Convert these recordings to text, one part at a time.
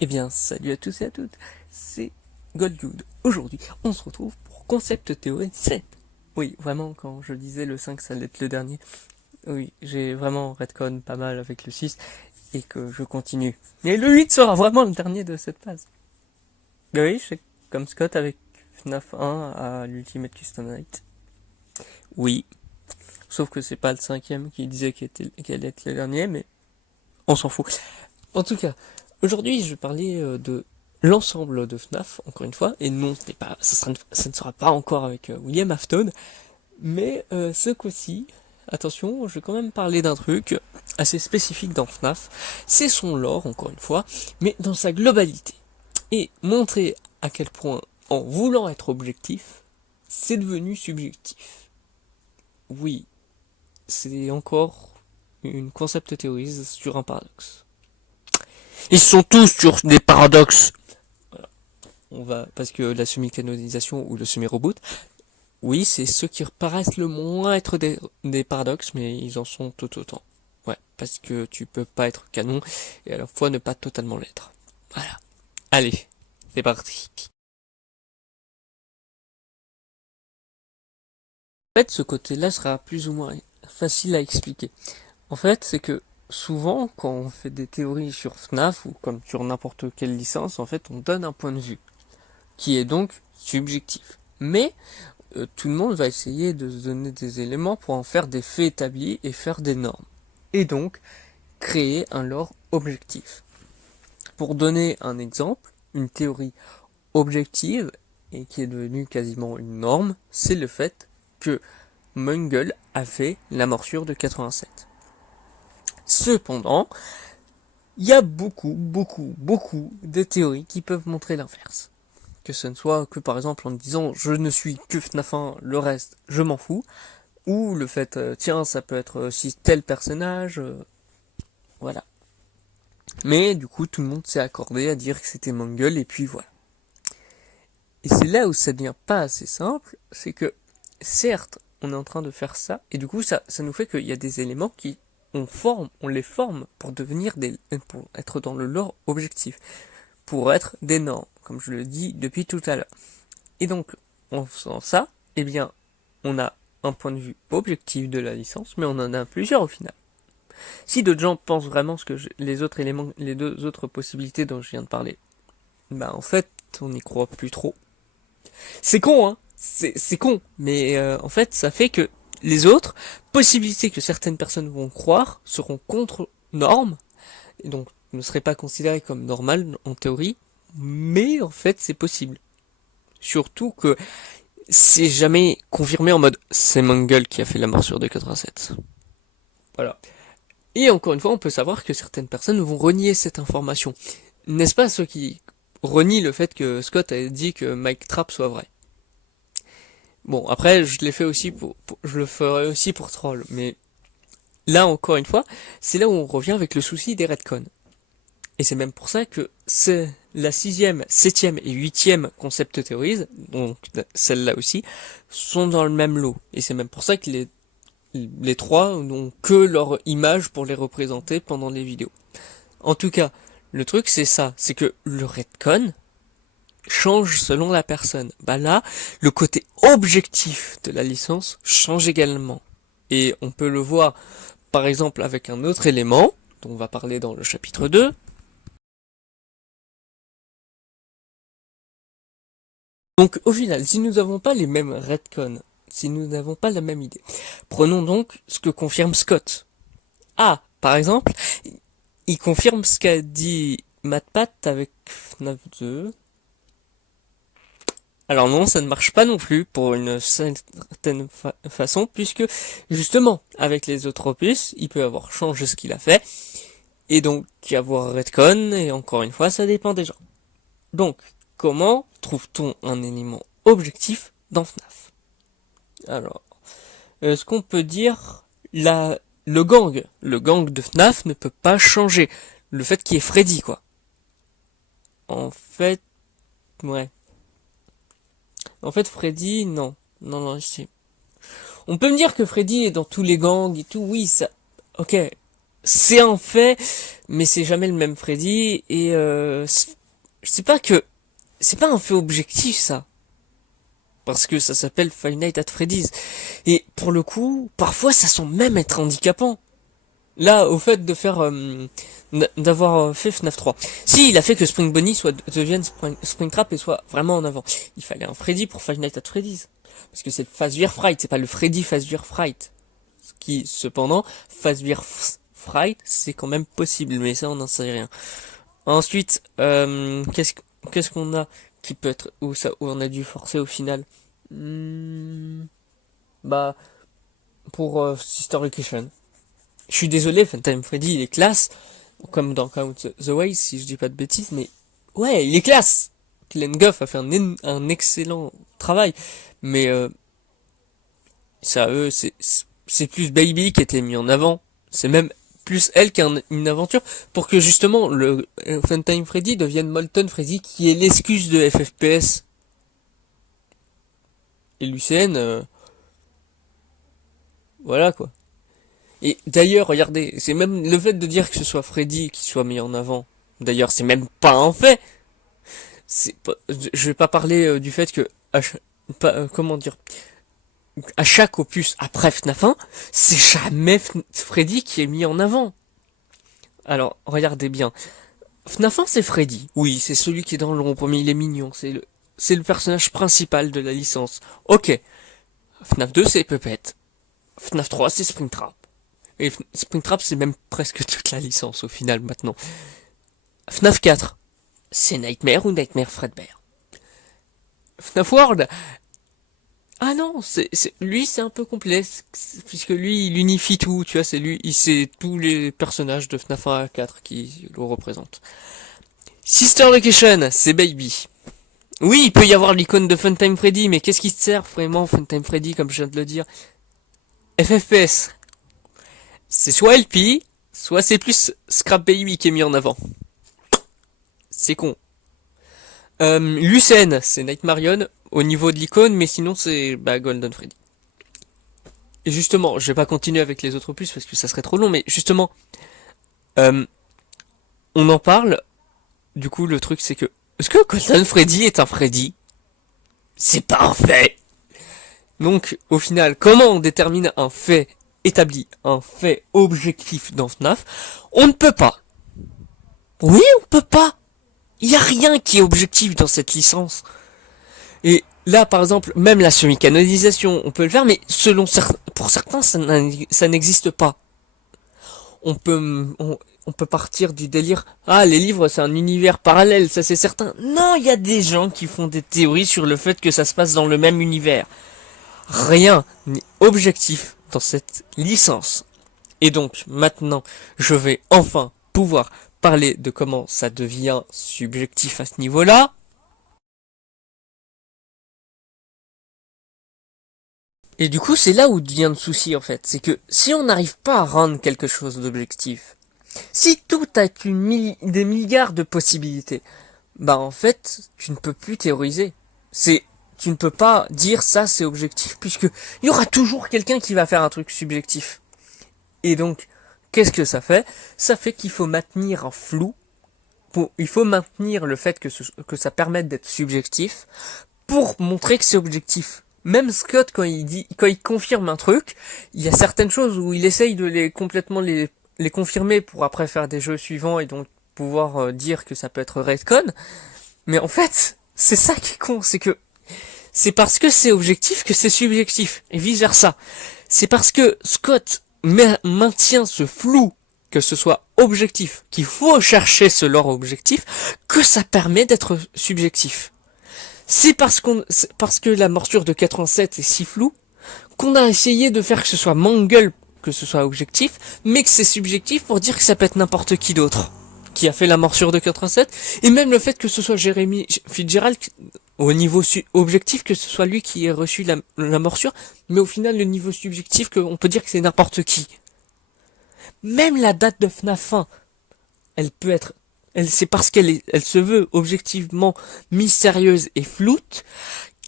Eh bien, salut à tous et à toutes, c'est Goldgood. Aujourd'hui, on se retrouve pour Concept Théorie 7. Oui, vraiment, quand je disais le 5, ça allait être le dernier. Oui, j'ai vraiment redcon pas mal avec le 6, et que je continue. Mais le 8 sera vraiment le dernier de cette phase. Oui, c'est comme Scott avec FNAF 1 à l'Ultimate Custom Night. Oui, sauf que c'est pas le 5ème qui disait qu'elle allait être le dernier, mais on s'en fout. En tout cas, aujourd'hui, je vais parler de l'ensemble de FNAF, encore une fois, et non, ça ne sera pas encore avec William Afton, mais ce coup-ci, attention, je vais quand même parler d'un truc assez spécifique dans FNAF, c'est son lore, encore une fois, mais dans sa globalité, et montrer à quel point, en voulant être objectif, c'est devenu subjectif. Oui, c'est encore une concept théorise sur un paradoxe. Ils sont tous sur des paradoxes. Parce que la semi-canonisation ou le semi-reboot, oui, c'est ceux qui paraissent le moins être des paradoxes, mais ils en sont tout autant. Ouais, parce que tu peux pas être canon et à la fois ne pas totalement l'être. Voilà. Allez, c'est parti. En fait, ce côté-là sera plus ou moins facile à expliquer. En fait, c'est que souvent, quand on fait des théories sur FNAF ou comme sur n'importe quelle licence, en fait, on donne un point de vue qui est donc subjectif. Mais tout le monde va essayer de se donner des éléments pour en faire des faits établis et faire des normes. Et donc, créer un lore objectif. Pour donner un exemple, une théorie objective, et qui est devenue quasiment une norme, c'est le fait que Mungle a fait la morsure de 87. Cependant, il y a beaucoup de théories qui peuvent montrer l'inverse. Que ce ne soit que par exemple en disant je ne suis que FNAF 1, le reste je m'en fous, ou le fait tiens ça peut être aussi tel personnage, voilà. Mais du coup tout le monde s'est accordé à dire que c'était Mungle et puis voilà. Et c'est là où ça devient pas assez simple, c'est que certes on est en train de faire ça, et du coup ça nous fait qu'il y a des éléments qui on les forme pour devenir pour être dans le lore objectif, pour être des normes, comme je le dis depuis tout à l'heure. Et donc, en faisant ça, eh bien, on a un point de vue objectif de la licence, mais on en a plusieurs au final. Si d'autres gens pensent vraiment les autres éléments, les deux autres possibilités dont je viens de parler, bah en fait, on n'y croit plus trop. C'est con, hein. C'est con, mais en fait, ça fait que les autres possibilités que certaines personnes vont croire seront contre normes, et donc ne seraient pas considérées comme normales en théorie, mais en fait, c'est possible. Surtout que c'est jamais confirmé en mode c'est Mungle qui a fait la morsure de 87. Voilà. Et encore une fois, on peut savoir que certaines personnes vont renier cette information. N'est-ce pas ceux qui renient le fait que Scott a dit que Mike Trapp soit vrai? Bon, après, je l'ai fait aussi je le ferai aussi pour troll, mais là, encore une fois, c'est là où on revient avec le souci des retcons. Et c'est même pour ça que c'est la 6e, 7e et 8e concept théorise, donc celle-là aussi, sont dans le même lot. Et c'est même pour ça que les trois n'ont que leur image pour les représenter pendant les vidéos. En tout cas, le truc c'est ça, c'est que le retcon change selon la personne. Bah là, le côté objectif de la licence change également. Et on peut le voir par exemple avec un autre élément, dont on va parler dans le chapitre 2, donc au final, si nous n'avons pas les mêmes retcons, si nous n'avons pas la même idée, prenons donc ce que confirme Scott. Ah, par exemple, il confirme ce qu'a dit MatPat avec FNAF 2. Alors non, ça ne marche pas non plus pour une certaine façon, puisque justement, avec les autres opus, il peut avoir changé ce qu'il a fait, et donc y avoir retcon, et encore une fois, ça dépend des gens. Donc, comment trouve-t-on un élément objectif dans FNAF? Alors, ce qu'on peut dire, le gang de FNAF ne peut pas changer. Le fait qu'il y ait Freddy, quoi. En fait, ouais. En fait, Freddy, non. Non, c'est... On peut me dire que Freddy est dans tous les gangs et tout, oui, ça... Ok, c'est un fait, mais c'est jamais le même Freddy, et c'est pas que, c'est pas un fait objectif, ça. Parce que ça s'appelle Five Nights at Freddy's. Et pour le coup, parfois ça semble même être handicapant. Là, au fait de faire, d'avoir fait FNAF 3. Si, il a fait que Spring Bonnie devienne Springtrap et soit vraiment en avant. Il fallait un Freddy pour Five Nights at Freddy's. Parce que c'est le Fazbear Fright, c'est pas le Freddy Fazbear Fright. Ce qui, cependant, Fazbear Fright, c'est quand même possible, mais ça, on n'en sait rien. Ensuite, qu'est-ce qu'on a qui peut être, où on a dû forcer au final? Bah, pour Sister Location. Je suis désolé, Phantom Freddy, il est classe, comme dans Count the Ways, si je dis pas de bêtises, mais ouais, il est classe. Glenn Goff a fait un excellent travail, mais ça, c'est plus Baby qui était mis en avant. C'est même plus elle qu'une aventure pour que justement le Phantom Freddy devienne Molten Freddy, qui est l'excuse de FFPS. Et Lucien, voilà quoi. Et d'ailleurs, regardez, c'est même le fait de dire que ce soit Freddy qui soit mis en avant. D'ailleurs, c'est même pas un fait. C'est pas, je vais pas parler du fait que, comment dire, à chaque opus après FNAF 1, c'est jamais Freddy qui est mis en avant. Alors, regardez bien. FNAF 1, c'est Freddy. Oui, c'est celui qui est dans le rond-point, il est mignon. C'est le personnage principal de la licence. Ok. FNAF 2, c'est Puppet. FNAF 3, c'est Springtrap. Et Springtrap, c'est même presque toute la licence au final maintenant. FNAF 4, c'est Nightmare ou Nightmare Fredbear. FNAF World, ah non, lui c'est un peu complexe, puisque lui il unifie tout, tu vois, c'est tous les personnages de FNAF 1 à 4 qui le représentent. Sister Location, c'est Baby. Oui, il peut y avoir l'icône de Funtime Freddy, mais qu'est-ce qui te sert vraiment Funtime Freddy, comme je viens de le dire? FFPS, c'est soit LP, soit c'est plus Scrap Baby qui est mis en avant. C'est con. Lucen, c'est Nightmarion au niveau de l'icône, mais sinon c'est Golden Freddy. Et justement, je vais pas continuer avec les autres opus parce que ça serait trop long, mais justement, on en parle. Du coup, le truc c'est que, est-ce que Golden Freddy est un Freddy? C'est pas un fait. Donc, au final, comment on détermine un fait établi, un fait objectif dans FNAF? On ne peut pas. Oui, on peut pas. Il y a rien qui est objectif dans cette licence. Et là, par exemple, même la semi-canonisation, on peut le faire, mais pour certains, ça n'existe pas. On peut partir du délire, ah, les livres, c'est un univers parallèle, ça c'est certain. Non, il y a des gens qui font des théories sur le fait que ça se passe dans le même univers. Rien n'est objectif dans cette licence. Et donc, maintenant, je vais enfin pouvoir parler de comment ça devient subjectif à ce niveau-là. Et du coup, c'est là où devient le souci, en fait. C'est que si on n'arrive pas à rendre quelque chose d'objectif, si tout a des milliards de possibilités, en fait, tu ne peux plus théoriser. Tu ne peux pas dire ça c'est objectif, puisque il y aura toujours quelqu'un qui va faire un truc subjectif. Et donc, qu'est-ce que ça fait? Ça fait qu'il faut maintenir un flou. Il faut maintenir le fait que ça permette d'être subjectif pour montrer que c'est objectif. Même Scott, quand il confirme un truc, il y a certaines choses où il essaye de complètement les confirmer pour après faire des jeux suivants et donc pouvoir dire que ça peut être retcon. Mais en fait, c'est ça qui est con, c'est que c'est parce que c'est objectif que c'est subjectif, et vice versa. C'est parce que Scott maintient ce flou, que ce soit objectif, qu'il faut chercher ce lore objectif, que ça permet d'être subjectif. C'est parce que la morsure de 87 est si floue, qu'on a essayé de faire que ce soit Mangle, que ce soit objectif, mais que c'est subjectif pour dire que ça peut être n'importe qui d'autre qui a fait la morsure de 87, et même le fait que ce soit Jeremy Fitzgerald, au niveau objectif, que ce soit lui qui ait reçu la morsure, mais au final, le niveau subjectif, on peut dire que c'est n'importe qui. Même la date de FNAF 1, elle peut être, c'est parce elle se veut objectivement mystérieuse et floute,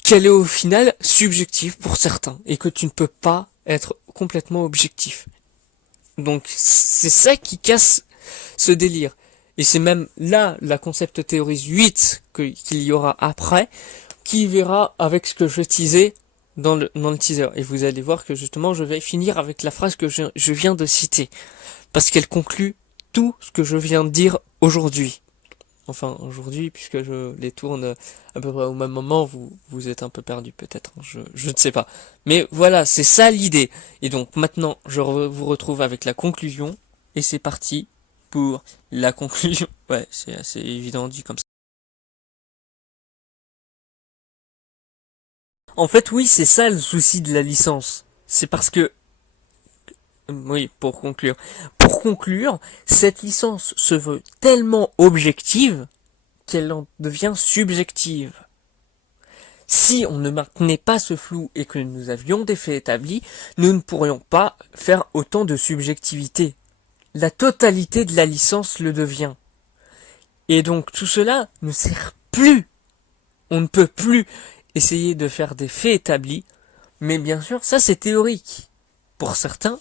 qu'elle est au final subjective pour certains, et que tu ne peux pas être complètement objectif. Donc c'est ça qui casse ce délire. Et c'est même là la concept théorie 8 qu'il y aura après, qui verra avec ce que je teasais dans le teaser. Et vous allez voir que justement je vais finir avec la phrase que je viens de citer. Parce qu'elle conclut tout ce que je viens de dire aujourd'hui. Enfin aujourd'hui, puisque je les tourne à peu près au même moment, vous êtes un peu perdu peut-être, je ne sais pas. Mais voilà, c'est ça l'idée. Et donc maintenant, vous retrouve avec la conclusion, et c'est parti pour la conclusion. Ouais, c'est assez évident dit comme ça. En fait, oui, c'est ça le souci de la licence. C'est parce que, oui, pour conclure. Pour conclure, cette licence se veut tellement objective qu'elle en devient subjective. Si on ne maintenait pas ce flou et que nous avions des faits établis, nous ne pourrions pas faire autant de subjectivité. La totalité de la licence le devient. Et donc tout cela ne sert plus. On ne peut plus essayer de faire des faits établis, mais bien sûr, ça c'est théorique. Pour certains,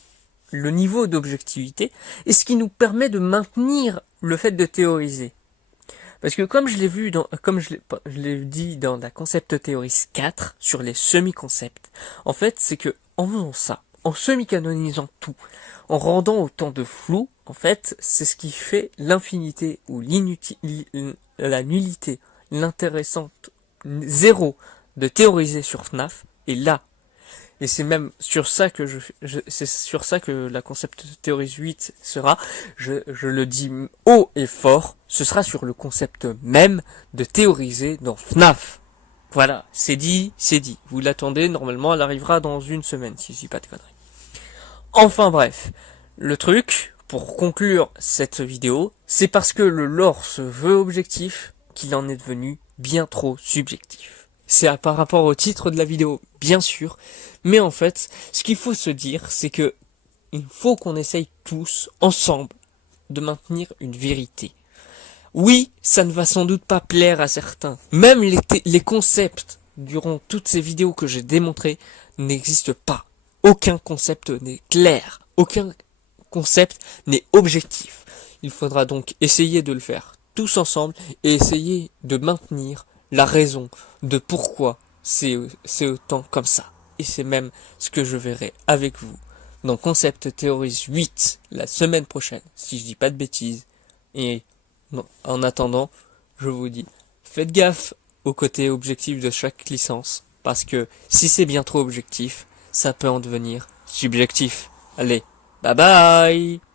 le niveau d'objectivité est ce qui nous permet de maintenir le fait de théoriser. Parce que comme je l'ai vu comme je l'ai dit dans la concept théorie 4 sur les semi-concepts, en fait, c'est que en faisant ça, en semi-canonisant tout, en rendant autant de flou, en fait, c'est ce qui fait l'infinité ou la nullité, l'intéressante zéro de théoriser sur FNAF est là. Et c'est même sur ça que c'est sur ça que la concept théorie 8 sera, je le dis haut et fort, ce sera sur le concept même de théoriser dans FNAF. Voilà, c'est dit, c'est dit. Vous l'attendez, normalement elle arrivera dans une semaine, si je dis pas de conneries. Enfin bref, le truc, pour conclure cette vidéo, c'est parce que le lore se veut objectif qu'il en est devenu bien trop subjectif. C'est par rapport au titre de la vidéo, bien sûr, mais en fait, ce qu'il faut se dire, c'est que il faut qu'on essaye tous, ensemble, de maintenir une vérité. Oui, ça ne va sans doute pas plaire à certains. Même les concepts, durant toutes ces vidéos que j'ai démontrées, n'existent pas. Aucun concept n'est clair. Aucun concept n'est objectif. Il faudra donc essayer de le faire tous ensemble et essayer de maintenir la raison de pourquoi c'est autant comme ça. Et c'est même ce que je verrai avec vous dans Concept Theories 8 la semaine prochaine, si je dis pas de bêtises. Et non, en attendant, je vous dis, faites gaffe au côté objectif de chaque licence, parce que si c'est bien trop objectif, ça peut en devenir subjectif. Allez, bye bye!